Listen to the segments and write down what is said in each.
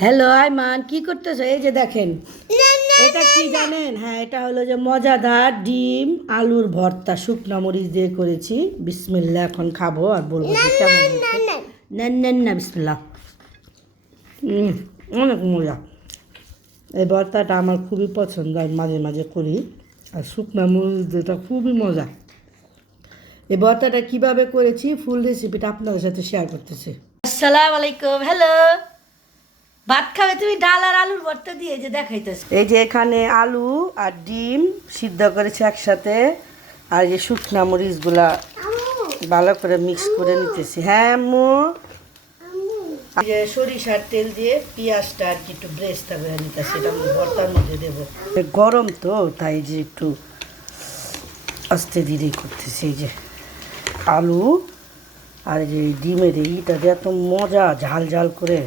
Hello Ayman, কি করতেছো? এই যে দেখেন, এটা কি জানেন? হ্যাঁ, এটা হলো যে মজাদার ডিম আলুর ভর্তা শুকনো মরিচ দিয়ে করেছি। বিসমিল্লাহ, এখন খাবো আর বলবো যে কেমন হয়েছে। নেন নেন না, বিসমিল্লাহ। অনেক মজা। এই ভর্তাটা আমার খুবই পছন্দ, আমি মাঝে মাঝে করি। আর শুকনো মরিচ যেটা খুবই মজা। এই ভর্তাটা কিভাবে করেছি ফুল রেসিপিটা আপনাদের সাথে শেয়ার করতেছি। আসসালামু আলাইকুম, হ্যালো। ভাত খাবে তুমি ডাল আর আলুর ভর্তা দিয়ে, যে দেখাইতেছে। এই যে এখানে আলু আর ডিম সিদ্ধ করেছি একসাথে, আর যে শুকনা মরিচগুলা ভালো করে মিক্স করে নিতেছি। হ্যাঁ আম্মু, এই যে সরিষার তেল দিয়ে পেঁয়াজটা আর কি একটু ব্রেস্তা করে নিতেছি, এটা আমি ভর্তার মধ্যে দেবো। গরম তো, তাই যে একটু আস্তে ধীরে করতেছি। এই যে আলু আর এই যে ডিমের এইটা যে এত মজা, ঝাল ঝাল করে।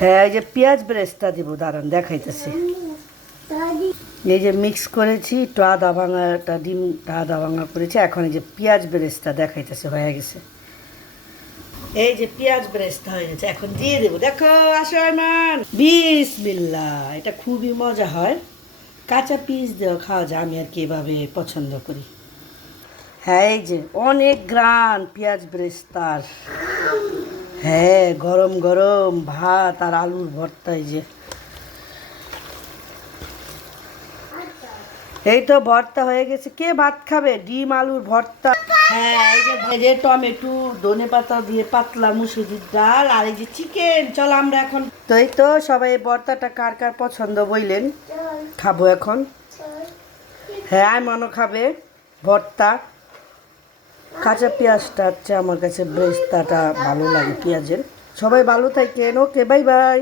হ্যাঁ, এই যে পেঁয়াজ ব্রেস্তা দিব, দাঁড়ান দেখাইতেছি। এই যে মিক্স করেছি, একটু আদা ভাঙাটা ডিমটা আদা ভাঙা করেছি। এখন এই যে পেঁয়াজ ব্রেস্তা দেখাইতেছে, হয়ে গেছে। এই যে পেঁয়াজ ব্রেস্তা হয়ে গেছে, এখন দিয়ে দেবো। দেখো, আসো আরমান, বিসমিল্লাহ। এটা খুবই মজা হয়, কাঁচা পিস দিয়েও খাওয়া যায়, আমি আর কি এভাবে পছন্দ করি। হ্যাঁ, এই যে অনেক গ্রান পেঁয়াজ ব্রেস্তার। হ্যাঁ, গরম গরম ভাত আর আলুর ভর্তা। এই যে এই তো ভর্তা হয়ে গেছে। কে ভাত খাবে? ডিম আলুর ভর্তা। হ্যাঁ, এই যে টমেটো ধনে পাতা দিয়ে পাতলা মুসুরির ডাল আর এই যে চিকেন। চলো আমরা এখন, তো এই তো সবাই ভর্তাটা কার কার পছন্দ বইলেন, খাবো এখন। হ্যাঁ, মনও খাবে ভর্তা। কাঁচা পেঁয়াজটা হচ্ছে আমার কাছে ব্রেস্তাটা ভালো লাগে পেঁয়াজের। সবাই ভালো থাকেন, ওকে, বাই বাই।